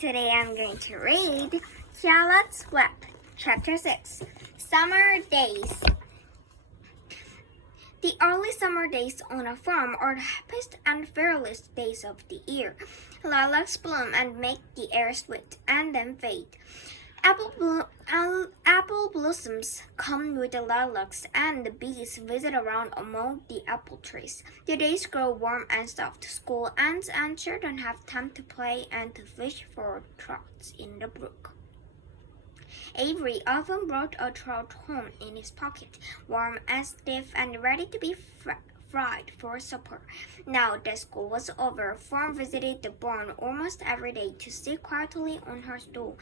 Today I'm going to read Charlotte's Web, Chapter 6, Summer Days. The early summer days on a farm are the happiest and fairest days of the year. Lilacs bloom and make the air sweet, and then fade. Apple blossoms come with the lilacs, and the bees visit around among the apple trees. The days grow warm and soft. School ends, and children have time to play and to fish for trouts in the brook. Avery often brought a trout home in his pocket, warm and stiff and ready to be fried for supper. Now that school was over, Fern visited the barn almost every day to sit quietly on her stool.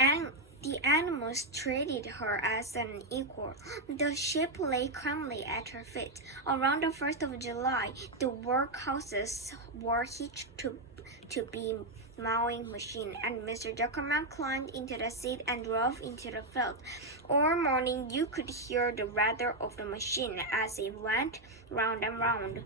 And the animals treated her as an equal. The sheep lay calmly at her feet. Around the 1st of July, the workhorses were hitched to be mowing machine, and Mr. Zuckerman climbed into the seat and drove into the field. All morning you could hear the rattle of the machine as it went round and round,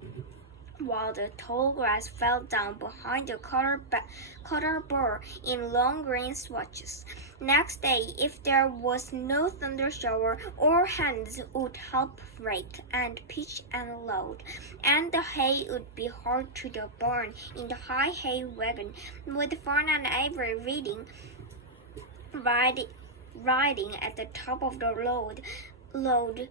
while the tall grass fell down behind the cutter bore in long green swatches. Next day, if there was no thunder shower, all hands would help rake and pitch and load, and the hay would be hauled to the barn in the high hay wagon, with Fern and Avery riding at the top of the load.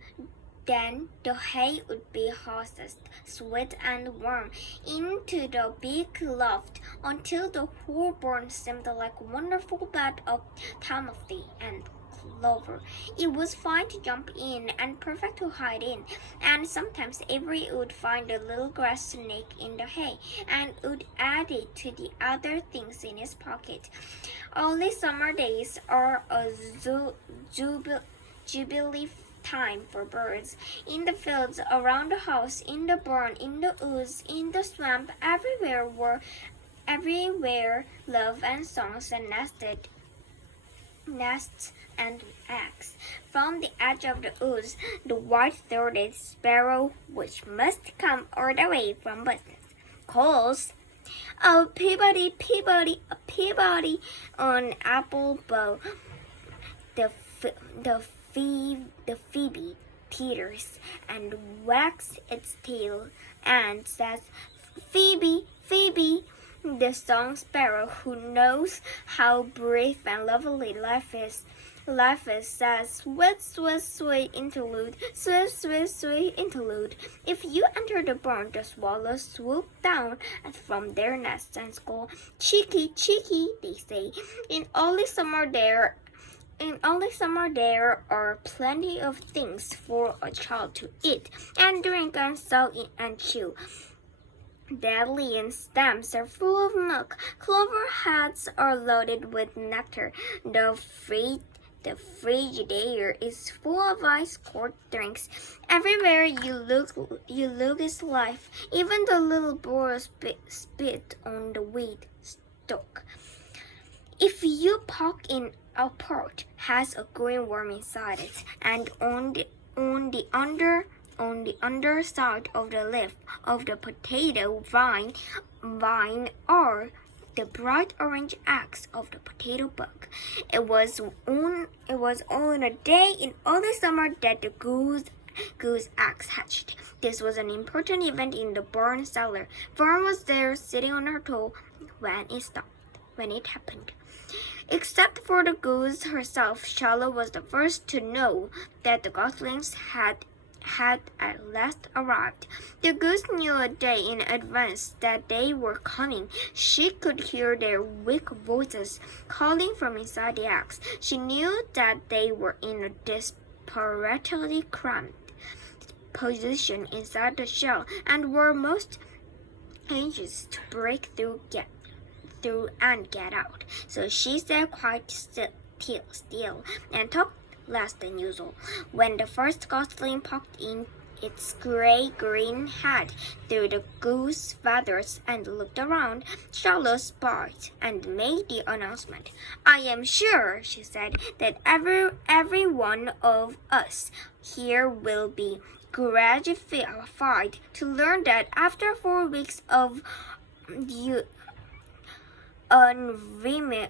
Then the hay would be hoisted, sweet and warm, into the big loft until the whole barn seemed like a wonderful bed of timothy and clover. It was fine to jump in and perfect to hide in, and sometimes Avery would find a little grass snake in the hay and would add it to the other things in his pocket. Early summer days are a jubilee time for birds. In the fields, around the house, in the barn, in the woods, in the swamp, everywhere love and songs and nests and eggs. From the edge of the woods, the white-throated sparrow, which must come all the way from Boston, calls, "Oh, Peabody, Peabody, a Peabody on apple bough." The phoebe teeters and wags its tail and says, "Phoebe, Phoebe." The song sparrow, who knows how brief and lovely life is, says, "Sweet, sweet, sweet interlude, sweet, sweet, sweet interlude." If you enter the barn, the swallows swoop down from their nests and scold. "Cheeky, cheeky," they say. In early summer there are plenty of things for a child to eat and drink and sew and chew. Dandelion stems are full of milk. Clover heads are loaded with nectar. The Frigidaire is full of ice-cold drinks. Everywhere you look is life. Even the little boys spit on the wheat stalk. If you poke in a pot, has a green worm inside it, and on the underside of the leaf of the potato vine are the bright orange eggs of the potato bug. It was on a day in early summer that the goose eggs hatched. This was an important event in the barn cellar. Fern was there sitting on her toe when it happened. Except for the goose herself, Charlotte was the first to know that the goslings had at last arrived. The goose knew a day in advance that they were coming. She could hear their weak voices calling from inside the eggs. She knew that they were in a desperately cramped position inside the shell and were most anxious to break through and get out. So she sat quite still and talked less than usual. When the first gosling poked in its gray-green head through the goose feathers and looked around, Charlotte spoke and made the announcement. "I am sure," she said, "that every one of us here will be gratified to learn that after 4 weeks of unremitting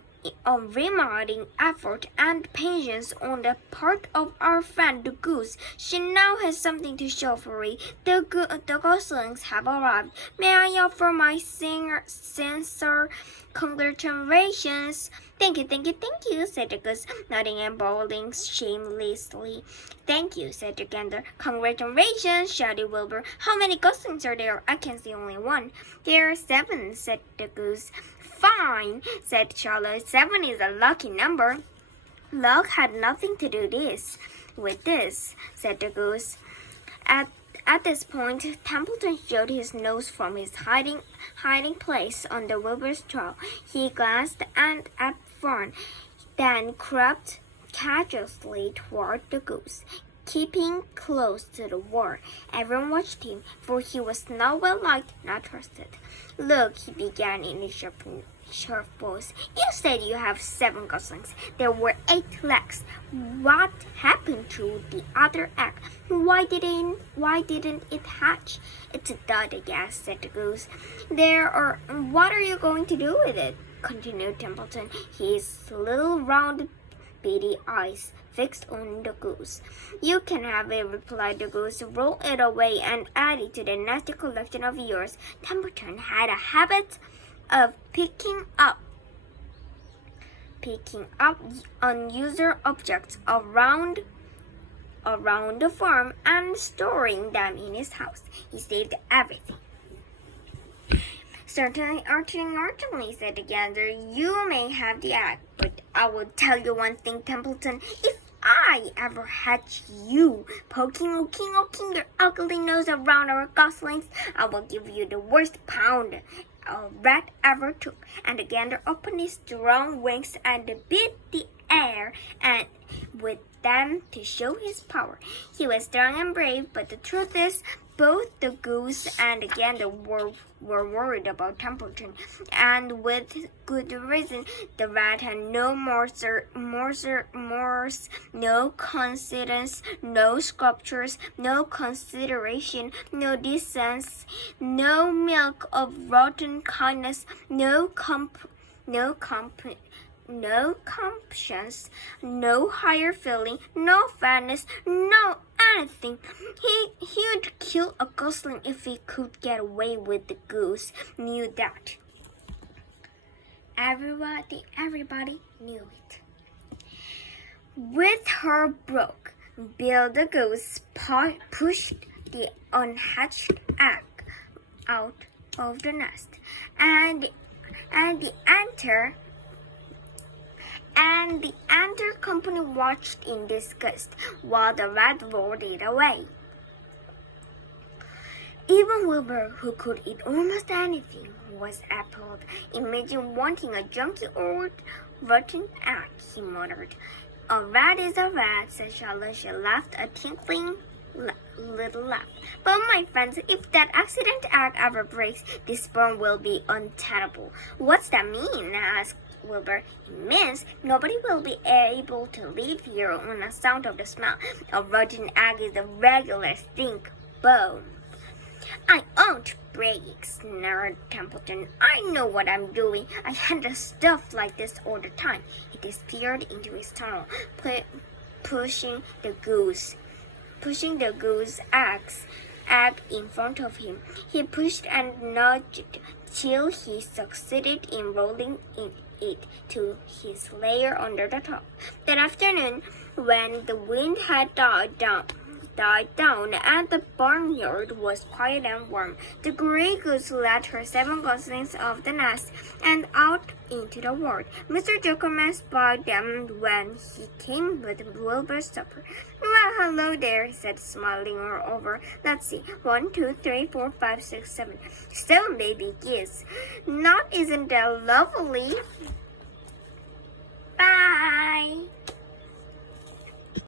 effort and patience on the part of our friend the goose. She now has something to show for it. The goslings have arrived. May I offer my sincere congratulations? Thank you, said the goose, nodding and bowing shamelessly. Thank you, said the gander. Congratulations, shouted Wilbur. How many goslings are there? I can see only one. There are 7, said the goose. Fine, said Charlotte. 7 is a lucky number. Luck had nothing to do with this, said the goose. At this point, Templeton showed his nose from his hiding place under Wilbur's straw. He glanced at Fern, then crept cautiously toward the goose, keeping close to the wall. Everyone watched him, for he was not well liked, not trusted. Look, he began in a sharp voice. You said you have 7 goslings. There were 8 legs. What happened to the other egg? Why didn't it hatch? It's a dud, I guess, said the goose. What are you going to do with it? Continued Templeton, his little round beady eyes fixed on the goose. You can have it, replied the goose. Roll it away and add it to the nasty collection of yours. Templeton had a habit of picking up unusual objects around the farm and storing them in his house. He saved everything. Certainly, said the gander. You may have the egg, but I will tell you one thing, Templeton. If I ever catch you poking your ugly nose around our goslings, I will give you the worst pound a rat ever took. And the gander opened his strong wings and beat the air and with them to show his power. He was strong and brave, but the truth is, both the goose and the gander were worried about Templeton, and with good reason. The rat had no morals, no confidence, no sculptures, no consideration, no decency, no milk of rotten kindness, no conscience, no higher feeling, no fairness, no anything. He'd kill a gosling if he could get away with the goose. Knew that. Everybody knew it. With her broke, Bill the goose pushed the unhatched egg out of the nest, and the ant company watched in disgust while the rat rolled it away. Even Wilbur, who could eat almost anything, was appalled. Imagine wanting a junky old rotten egg, he muttered. A rat is a rat, said Charlotte. She laughed a tinkling little laugh. But my friends, if that accident egg ever breaks, this sperm will be untenable. What's that mean? Asked Wilbur. It means nobody will be able to live here on account of the smell. A rotten egg is a regular stink bone. I won't break, snarled Templeton. I know what I'm doing. I handle stuff like this all the time. He disappeared into his tunnel, pushing the goose egg in front of him. He pushed and nudged till he succeeded in rolling it to his lair under the top. That afternoon, when the wind had died down and the barnyard was quiet and warm, the gray goose let her 7 goslings off the nest and out into the world. Mr. Jokerman spied them when he came with Wilbur's supper. Well, hello there, he said, smiling her over. Let's see, 1, 2, 3, 4, 5, 6, 7. 7 baby geese. Isn't that lovely? Bye!